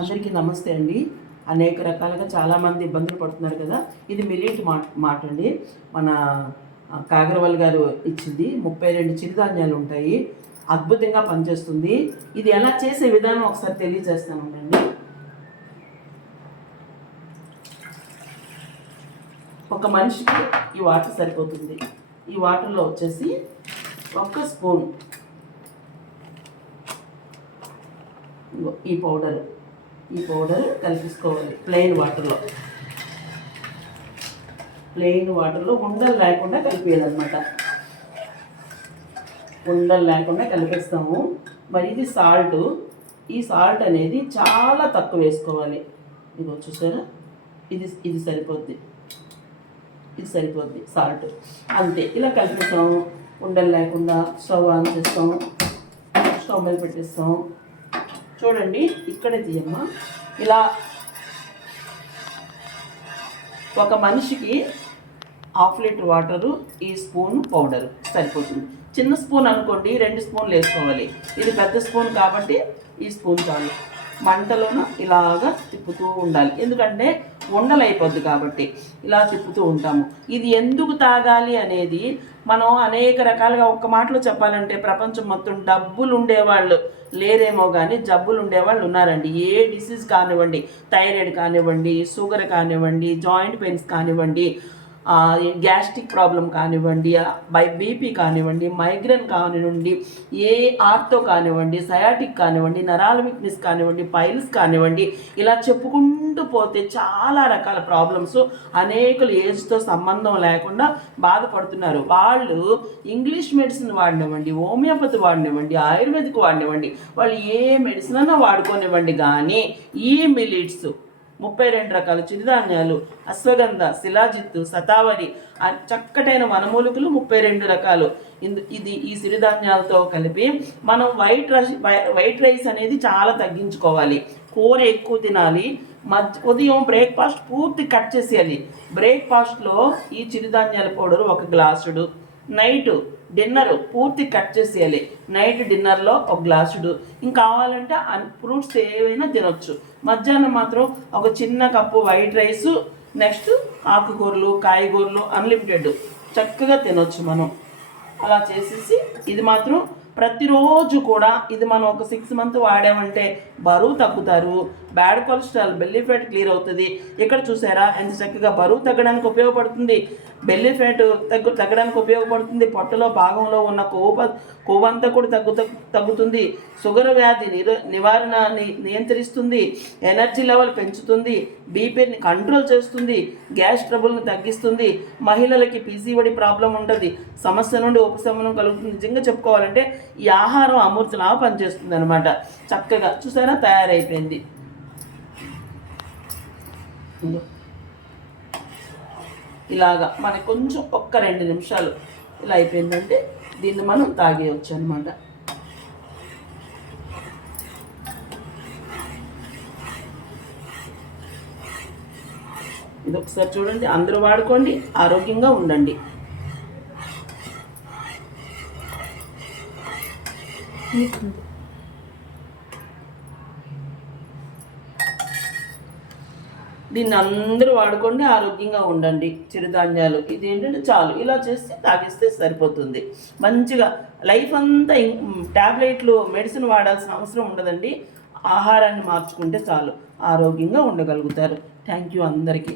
అందరికీ నమస్తే అండి. అనేక రకాలుగా చాలామంది ఇబ్బందులు పడుతున్నారు కదా. ఇది మిల్లెట్ మాట అండి. మన కాగరవల్లి గారు ఇచ్చింది. 32 చిరుధాన్యాలు ఉంటాయి. అద్భుతంగా పనిచేస్తుంది. ఇది ఎలా చేసే విధానం ఒకసారి తెలియజేస్తానండి. ఒక మనిషికి ఈ వాటర్ సరిపోతుంది. ఈ వాటర్లో వచ్చేసి 1 స్పూన్ ఈ పౌడర్ కలిపేసుకోవాలి. ప్లెయిన్ వాటర్లో ఉండలు లేకుండా కలిపేయాలన్నమాట. ఉండలు లేకుండా కలిపేస్తాము. మరి ఇది సాల్ట్. ఈ సాల్ట్ అనేది చాలా తక్కువ వేసుకోవాలి. ఇదిగో చూసారా, ఇది సరిపోద్ది. సాల్ట్ అంతే. ఇలా కలిపేస్తాము. ఉండలు లేకుండా స్టవ్ ఆన్ చేస్తాము. స్టవ్ మీద పెట్టేస్తాము. చూడండి, ఇక్కడే తీయమ్మా. ఇలా ఒక మనిషికి 1/2 లీటర్ వాటరు, ఈ స్పూన్ పౌడర్ సరిపోతుంది. చిన్న స్పూన్ అనుకోండి 2 స్పూన్లు వేసుకోవాలి. ఇది పెద్ద స్పూన్ కాబట్టి ఈ స్పూన్ చాలు. మంటలోన ఇలాగా తిప్పుతూ ఉండాలి. ఎందుకంటే ఉండలైపోద్ది కాబట్టి ఇలా తిప్పుతూ ఉంటాము. ఇది ఎందుకు తాగాలి అనేది మనం అనేక రకాలుగా ఒక్క మాటలో చెప్పాలంటే ప్రపంచం మొత్తం డబ్బులు ఉండేవాళ్ళు లేరేమో కానీ జబ్బులు ఉండేవాళ్ళు ఉన్నారండి. ఏ డిసీజ్ కానివ్వండి, థైరాయిడ్ కానివ్వండి, షుగర్ కానివ్వండి, జాయింట్ పెయిన్స్ కానివ్వండి, గ్యాస్ట్రిక్ ప్రాబ్లం కానివ్వండి, బీపీ కానివ్వండి, మైగ్రేన్ కానివ్వండి, ఏ ఆర్థో కానివ్వండి, సయాటిక్ కానివ్వండి, నరాల వీక్నెస్ కానివ్వండి, పైల్స్ కానివ్వండి, ఇలా చెప్పుకుంటూ పోతే చాలా రకాల ప్రాబ్లమ్స్ అనేకులు ఏజ్తో సంబంధం లేకుండా బాధపడుతున్నారు. వాళ్ళు ఇంగ్లీష్ మెడిసిన్ వాడినివ్వండి, హోమియోపతి వాడినివ్వండి, ఆయుర్వేదిక్ వాడినివ్వండి, వాళ్ళు ఏ మెడిసిన్ అన్నా వాడుకోనివ్వండి, కానీ ఈ మిల్లెట్స్ 32 రకాల చిరుధాన్యాలు, అశ్వగంధ, శిలాజిత్తు, శతావరి, చక్కటైన వనమూలికలు 32 రకాలు. ఈ సిరిధాన్యాలతో కలిపి మనం వైట్ రైస్ అనేది చాలా తగ్గించుకోవాలి. కూర ఎక్కువ తినాలి. ఉదయం బ్రేక్ఫాస్ట్ పూర్తి కట్ చేసేయాలి. బ్రేక్ఫాస్ట్లో ఈ చిరుధాన్యాల పౌడరు 1 గ్లాసుడు, నైట్ డిన్నర్ పూర్తి కట్ చేసేయాలి. నైట్ డిన్నర్లో 1 గ్లాసుడు. ఇంకా కావాలంటే ఫ్రూట్స్ ఏవైనా తినొచ్చు. మధ్యాహ్నం మాత్రం ఒక చిన్న కప్పు వైట్ రైసు, నెక్స్ట్ ఆకుకూరలు, కాయగూరలు అన్లిమిటెడ్ చక్కగా తినొచ్చు మనం. అలా చేసేసి ఇది మాత్రం ప్రతిరోజు కూడా ఇది మనం ఒక 6 మంత్స్ వాడామంటే బరువు తగ్గుతారు. Bad cholesterol, belly fat clear అవుతుంది. ఇక్కడ చూసారా ఎంత చక్కగా బరువు తగ్గడానికి ఉపయోగపడుతుంది. బెల్లీ ఫ్యాట్ తగ్గడానికి ఉపయోగపడుతుంది. పొట్టలో భాగంలో ఉన్న కొవ్వంతా కూడా తగ్గుతుంది. షుగర్ వ్యాధి నివారణ నియంత్రిస్తుంది. ఎనర్జీ లెవెల్ పెంచుతుంది. బీపీని కంట్రోల్ చేస్తుంది. గ్యాస్ ట్రబుల్ని తగ్గిస్తుంది. మహిళలకి పీసీఓడి ప్రాబ్లం ఉంటుంది. సమస్య నుండి ఉపశమనం కలుగుతుంది. నిజంగా చెప్పుకోవాలంటే ఈ ఆహారం అమృతలా పనిచేస్తుంది అనమాట. చక్కగా చూసారా తయారైపోయింది. ఇలాగా మనకి కొంచెం 1-2 నిమిషాలు ఇలా అయిపోయిందంటే దీన్ని మనం తాగేయచ్చు అనమాట. ఇది ఒకసారి చూడండి, అందరూ వాడుకోండి, ఆరోగ్యంగా ఉండండి. దీన్ని అందరూ వాడుకోండి, ఆరోగ్యంగా ఉండండి. చిరుధాన్యాలు ఇది ఏంటంటే చాలు, ఇలా చేసి తాగిస్తే సరిపోతుంది. మంచిగా లైఫ్ అంతా ట్యాబ్లెట్లు మెడిసిన్ వాడాల్సిన అవసరం ఉండదండి. ఆహారాన్ని మార్చుకుంటే చాలు, ఆరోగ్యంగా ఉండగలుగుతారు. థ్యాంక్ యూ అందరికీ.